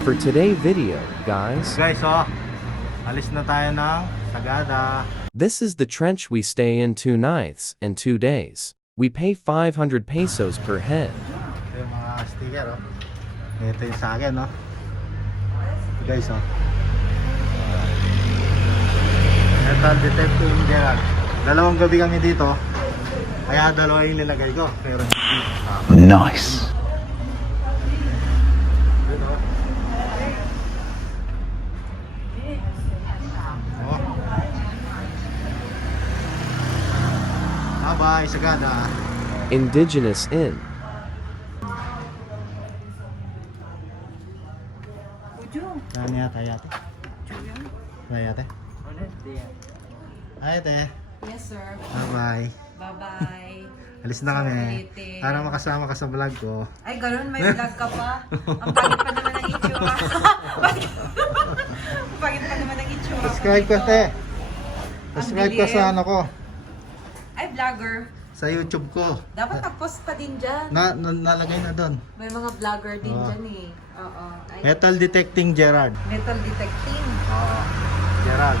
For today's video, guys, Alis na tayo ng Sagada. this is the trench we stay in 2 nights and 2 days. We pay 500 pesos per head. Ito yung mga sticker, oh. Ito yung sa akin, no? Ito guys, oh. Metal detecting Gerald. Dalawang gabi kami dito. Kaya dalawa yung nilagay ko. Pero Nice. yun, oh. Oh. Bye-bye, Sagada. Indigenous Inn. Saan yata yate? Yate? Hi, ate. Yes, sir. Bye-bye. Bye-bye. Alis na kami. Ulitin. Para makasama ka sa vlog ko. Ay, ganun. May vlog ka pa. Ang pangit pa naman ang itsura. Ang pangit pa naman ang itsura. Subscribe ko, te. Subscribe ka bilis. sa ano ko. Ay, vlogger. Sa YouTube ko. Dapat nag-post ka din dyan. Nalagay na doon. May mga vlogger din Oo. dyan eh. Oo. Ay, Metal Detecting Gerard. metal detecting. Oo. Gerard.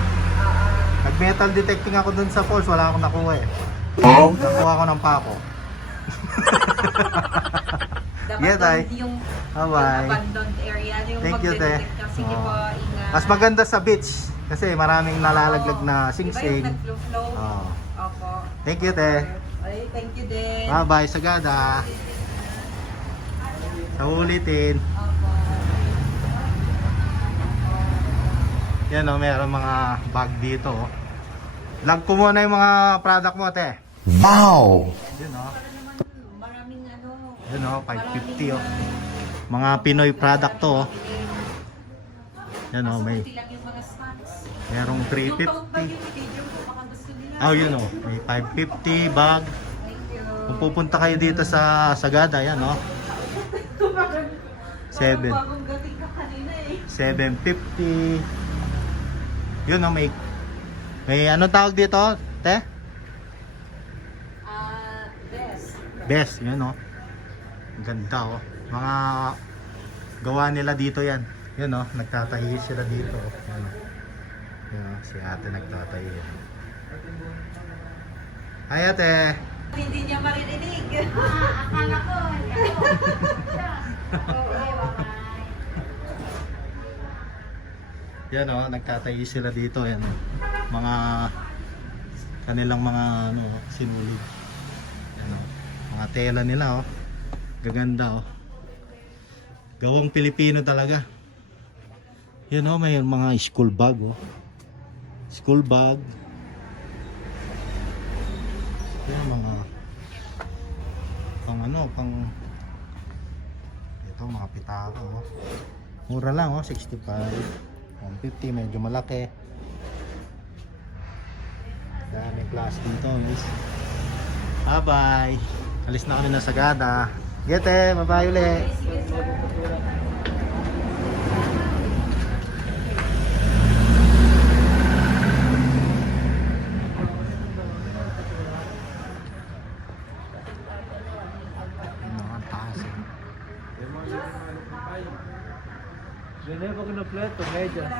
Nag-metal detecting ako doon sa falls. Wala akong nakuha eh. Nakuha ko ng pako. Dapat Yeah, tay. doon yung Bye-bye. abandoned area. Yung Thank you, te. magdedetect ka. Sige Oo. po, ingat. Mas maganda sa beach. Kasi maraming nalalaglag na Iba yung sing-sing. nag-flow. Oo. Opo. Thank you, te. Ay, thank you din. Bye-bye, Sagada. Sa ulitin. Opo. Yan o, mayroong mga bag dito. Oh. Vlog ko muna yung mga product mo, te. Wow. Yun o. Maraming ano. Yun o, 550 o. Mga Pinoy product to. Oh. Yan o, may Buti lang yung mga snacks. merong Yung tote bag 350. yung video ko, baka gusto nila. Oh, yun o. May 550 bag. Thank you. Kung pupunta kayo dito sa Sagada, yan o. 7. Parang bagong gating ka kanina eh. 750. Yun o, may anong tawag dito, te? Best. Best, yun o. Ganda o. Mga gawa nila dito yan. Yun o, nagtatahi sila dito. Yan o. Yun o, si ate nagtatahi. Hi ate. Hindi niya maririnig. Akala ko, Yan o, nagtatahi sila dito. Yan o. Mga kanilang mga ano, sinulid. Yan o. Mga tela nila o. Gaganda o. Gawang Pilipino talaga. Yan o, may mga school bag o. School bag. Yan mga pang ano, pang ito mga pitaka o. Mura lang o, 65. 150, medyo malaki. Daming class dito, guys. Bye bye. Alis na kami na Sagada. Gete, bye bye ulit. Ang taas eh. Hindi pa ko na plato, medyas.